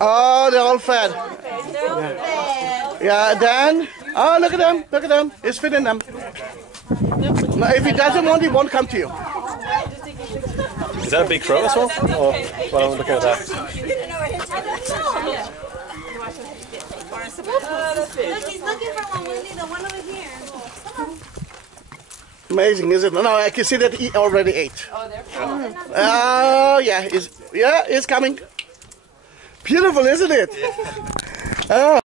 Oh, they're all fed. Yeah, Dan. Oh, look at them. Look at them. He's feeding them. No, if he doesn't want, he won't come to you. Is that a big crow as well? Or, well, I'm looking at that. Look, he's looking for one, Wendy. The one over here. Amazing, isn't it? No, I can see that he already ate. Oh, yeah, he's coming. Beautiful, isn't it? Oh.